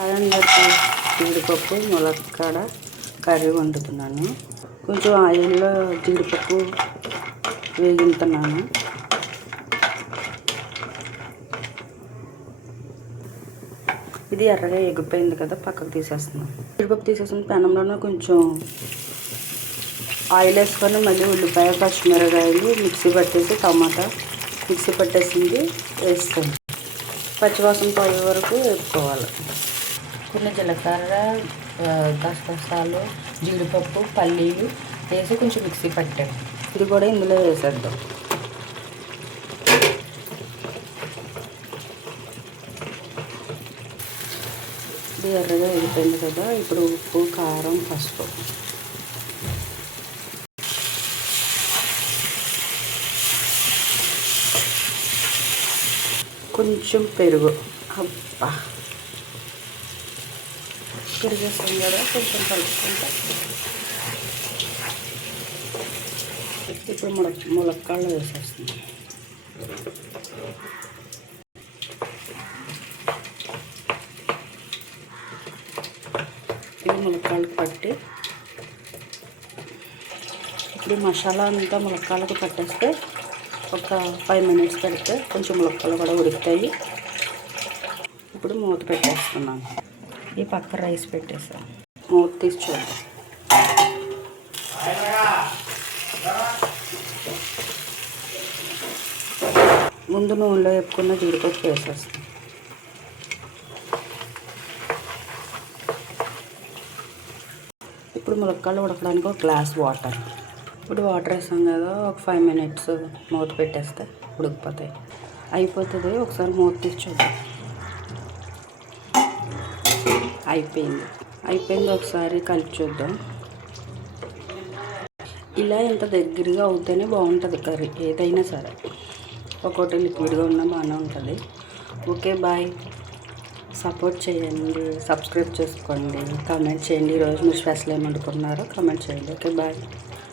ఆనందపు జీడిపప్పు ములక్కాడ కర్రీ వండుతున్నాను. కొంచెం ఆయిల్లో జీడిపప్పు వేగుతున్నాను. ఇది ఎర్రగా ఎగిపోయింది కదా, పక్కకు తీసేస్తున్నాను. జీడిపప్పు తీసేసిన పెనంలోనే కొంచెం ఆయిల్ వేసుకొని మళ్ళీ ఉల్లిపాయ పచ్చిమిరకాయలు మిక్సీ పట్టేసి టమాటా మిక్సీ పట్టేసింది వేస్తాను. పచ్చివాసన పోయే వరకు వేపుకోవాలి. కొన్ని జీలకర్ర, గసగసాలు, జీడిపప్పు, పల్లీలు వేసి కొంచెం మిక్సీ పట్టాను. ఇది కూడా ఇందులో వేసేద్దాం. ఇది ఎర్రగా వేగిపోయింది కదా, ఇప్పుడు ఉప్పు, కారం, పసుపు, కొంచెం పెరుగు. అబ్బా, పెరిగేస్తాం కదా, కొంచెం కలుపుకుంటా. ఇప్పుడు ములక్కాళ్ళు వేసేస్తున్నాం. ఇది ములక్కాళ్ళకి పట్టి ఇప్పుడు మసాలా అంతా ములక్కాళ్ళకి పట్టేస్తే ఒక 5 minutes పెడితే కొంచెం ములక్కాళ్ళు కూడా ఉడుకుతాయి. ఇప్పుడు మూత పెట్టేస్తున్నాను. ఈ పక్క రైస్ పెట్టేసాను. మూత తీసి చూద్దాం. ముందు నూనెలో వేపుకున్న జీడిపప్పు వేసేస్తాను. ఇప్పుడు ములక్కాళ్ళు ఉడకడానికి ఒక గ్లాస్ వాటర్. ఇప్పుడు వాటర్ వేసాం కదా, ఒక 5 minutes మూత పెట్టేస్తే ఉడికిపోతాయి. అయిపోతుంది. ఒకసారి మూత తీసి చూద్దాం. అయిపోయింది. ఒకసారి కలిపి చూద్దాం. ఇలా ఇంత దగ్గరగా అవుతేనే బాగుంటుంది కర్రీ ఏదైనా సరే. ఒక్కొక్కటి లిక్విడ్గా ఉన్నా బాగానే ఉంటుంది. Okay, bye. సపోర్ట్ చేయండి, సబ్స్క్రైబ్ చేసుకోండి, కామెంట్ చేయండి. ఈరోజు మీరు స్పెషల్ ఏమనుకున్నారో కామెంట్ చేయండి. Okay, bye.